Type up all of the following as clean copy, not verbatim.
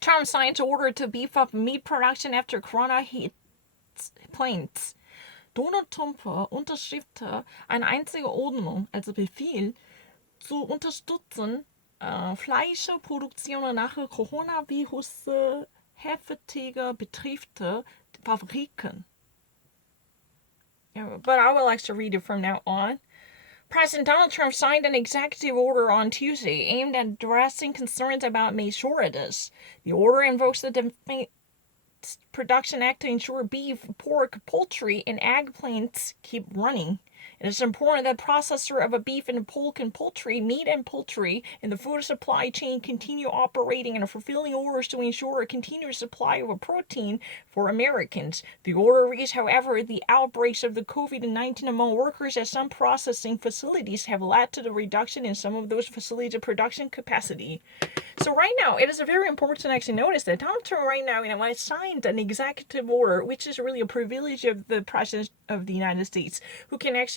Trump signed to order to beef up meat production after Corona hits planes. Donald Trump unterschrift eine einzige Ordnung, also Befehl, zu unterstützen Fleischproduktion nach Coronavirus heftiger betrifft Fabriken. Yeah, but I will actually read it from now on. President Donald Trump signed an executive order on Tuesday aimed at addressing concerns about meat shortages. The order invokes the Defense Production Act to ensure beef, pork, poultry, and egg plants keep running. It is important that processors of beef and pork and poultry, meat and poultry, in the food supply chain continue operating and fulfilling orders to ensure a continuous supply of protein for Americans. The order reads, however, the outbreaks of the COVID-19 among workers at some processing facilities have led to the reduction in some of those facilities' production capacity. So right now, it is very important to actually notice that Donald Trump right now, has signed an executive order, which is really a privilege of the President of the United States, who can actually,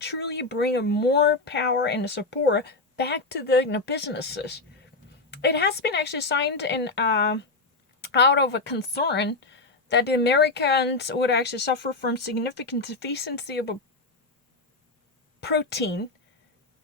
truly bring more power and support back to the businesses. It has been actually signed in out of a concern that the Americans would actually suffer from significant deficiency of a protein.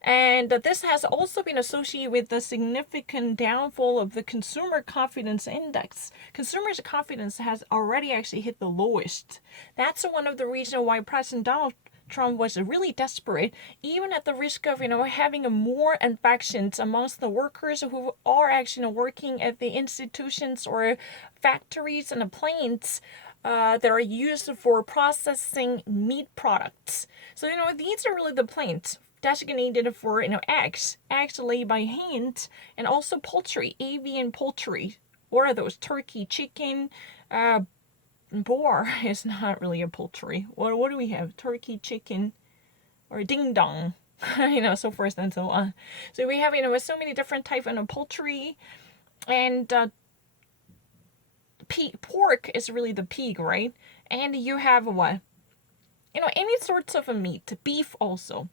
And this has also been associated with the significant downfall of the consumer confidence index. Consumers' confidence has already actually hit the lowest. That's one of the reasons why President Donald Trump was really desperate, even at the risk of, having more infections amongst the workers who are actually working at the institutions or factories and the plants that are used for processing meat products. So, these are really the plants designated for eggs laid by hand, and also poultry, avian poultry. What are those? Turkey, chicken, boar is not really a poultry. What do we have? Turkey, chicken, or ding dong, so forth and so on. So we have so many different types of poultry, and pork is really the pig, right? And you have what? Any sorts of a meat, beef also.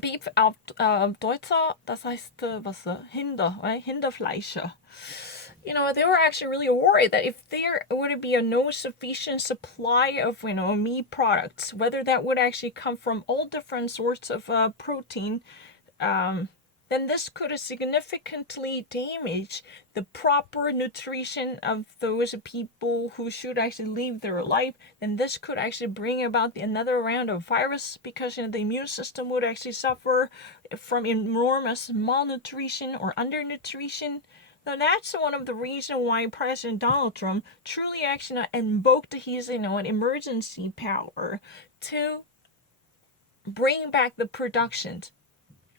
Beef auf Deutscher, das heißt was? Hinder, right? Hinderfleische. They were actually really worried that if there would be no sufficient supply of, meat products, whether that would actually come from all different sorts of protein, then this could significantly damage the proper nutrition of those people who should actually live their life. Then this could actually bring about another round of virus, because the immune system would actually suffer from enormous malnutrition or undernutrition. Now that's one of the reasons why President Donald Trump truly actually invoked his an emergency power to bring back the production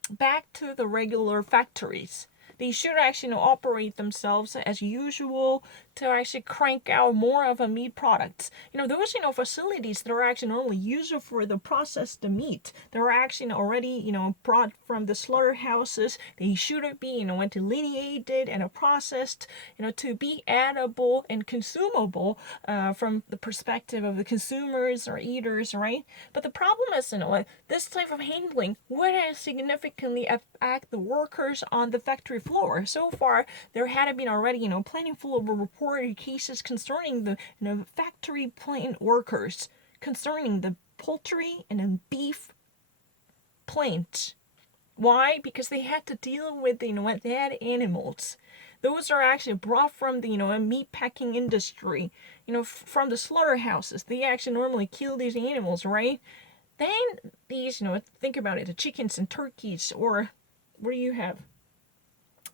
back to the regular factories. They should actually operate themselves as usual to actually crank out more of a meat products. Those facilities that are actually normally used for the processed meat, that are actually already brought from the slaughterhouses. They should be delineated and processed to be edible and consumable from the perspective of the consumers or eaters, right? But the problem is this type of handling would significantly affect the workers on the factory floor. So far, there had been already plenty full of reported cases concerning the factory plant workers, concerning the poultry and the beef plant. Why? Because they had to deal with dead animals. Those are actually brought from the meat packing industry, from the slaughterhouses. They actually normally kill these animals, right? Then these, think about it, the chickens and turkeys, or what do you have?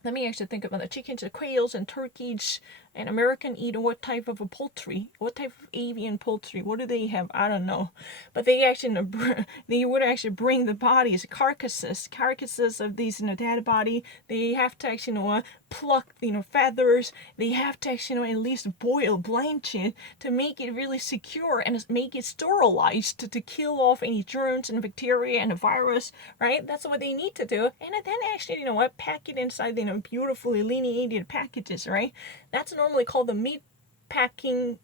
Let me actually think about the chickens, the quails, and turkeys, and American eat what type of a poultry, what type of avian poultry, what do they have? I don't know. But they actually, they would actually bring the bodies, carcasses of these dead body. They have to actually pluck feathers. They have to actually at least blanch it to make it really secure and make it sterilized to kill off any germs and bacteria and the virus, right? That's what they need to do. And then actually pack it inside beautifully lineated packages, right? That's normally called the meat packing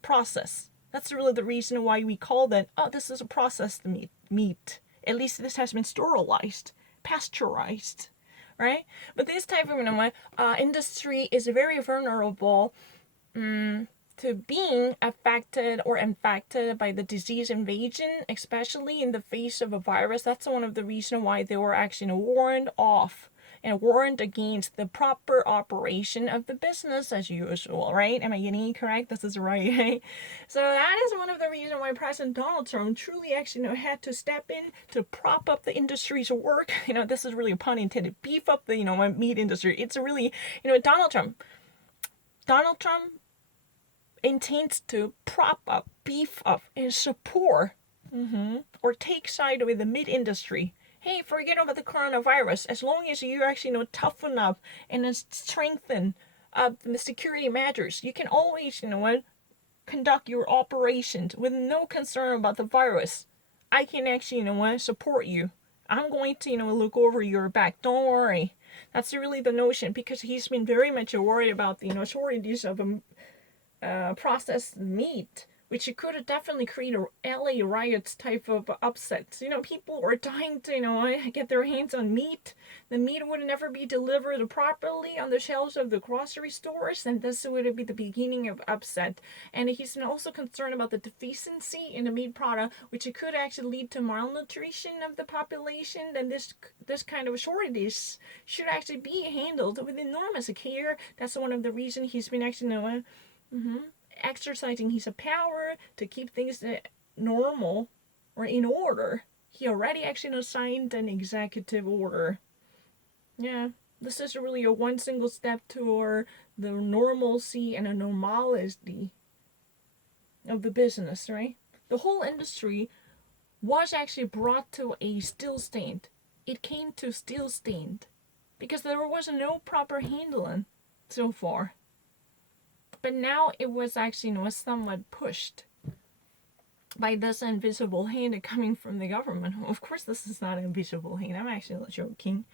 process. That's really the reason why we call that, this is a processed meat. At least this has been sterilized, pasteurized, right? But this type of, industry is very vulnerable to being affected or infected by the disease invasion, especially in the face of a virus. That's one of the reasons why they were actually warned off and warned against the proper operation of the business as usual, right? Am I getting it correct? This is right. So that is one of the reasons why President Donald Trump truly actually had to step in to prop up the industry's work. This is really a pun intended. Beef up the meat industry. It's really Donald Trump intends to prop up, beef up, and support or take side with the meat industry. Hey, forget about the coronavirus. As long as you actually toughen up and strengthen the security measures, you can always conduct your operations with no concern about the virus. I can actually support you. I'm going to look over your back. Don't worry. That's really the notion, because he's been very much worried about the shortages of processed meat, which could definitely create a LA riots type of upsets. People are dying to get their hands on meat. The meat would never be delivered properly on the shelves of the grocery stores, and this would be the beginning of upset. And he's also concerned about the deficiency in the meat product, which could actually lead to malnutrition of the population. And this kind of shortage should actually be handled with enormous care. That's one of the reasons he's been actually exercising his power to keep things normal or in order. He already actually signed an executive order. Yeah, this is really a one single step toward the normalcy and a normality of the business, right? The whole industry was actually brought to a still stand. It came to still stand because there was no proper handling so far. But now it was actually somewhat pushed by this invisible hand coming from the government. Of course, this is not an invisible hand. I'm actually joking.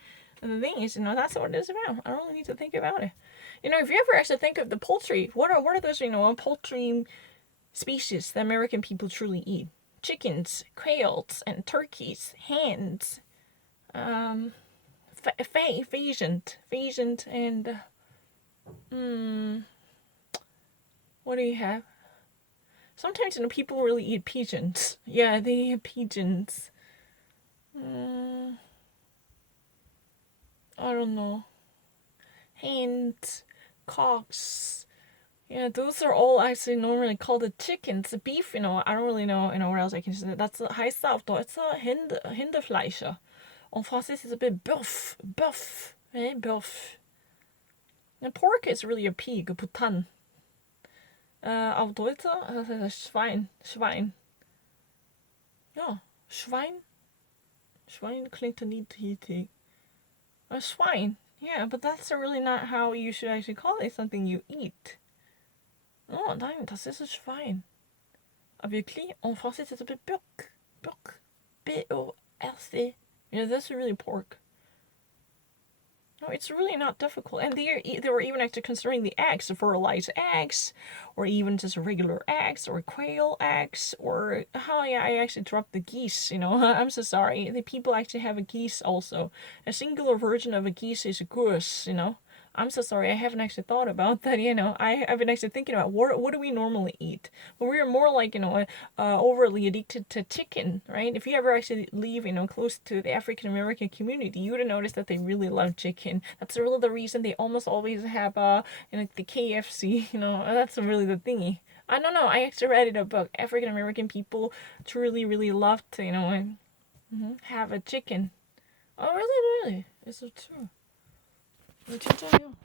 And the thing is, that's what it is about. I don't really need to think about it. If you ever actually think of the poultry, what are those, poultry species that American people truly eat? Chickens, quails, and turkeys, hens, pheasant, and what do you have? Sometimes people really eat pigeons. Yeah, they eat pigeons. I don't know. Hens, cocks. Yeah, those are all actually normally called the chickens. The beef, I don't really know, what else I can say. That's heißt auf Deutsch Hindefleischer. En français, c'est a bit bœuf. Bœuf. Bœuf. And pork is really a pig, a putan. Auf Deutsch, Schwein. Ja, Schwein. Schwein klingt niedrig. Swine. Yeah, but that's really not how you should actually call it something you eat. Oh, nein, das ist ein Schwein. Wirklich? En français, c'est a bit Bock. B-O-R-C. Yeah, that's really pork. No, it's really not difficult. And they were even actually considering the eggs, the fertilized eggs, or even just regular eggs, or quail eggs, or, I actually dropped the geese, I'm so sorry. The people actually have a geese also. A singular version of a geese is a goose, I'm so sorry, I haven't actually thought about that, I've been actually thinking about what do we normally eat? But we're more like, overly addicted to chicken, right? If you ever actually live, close to the African American community, you would have noticed that they really love chicken. That's really the reason they almost always have, the KFC, that's really the thingy. I don't know, I actually read in a book, African American people truly, really love to, have a chicken. Oh, really? Is it true? 我听这样。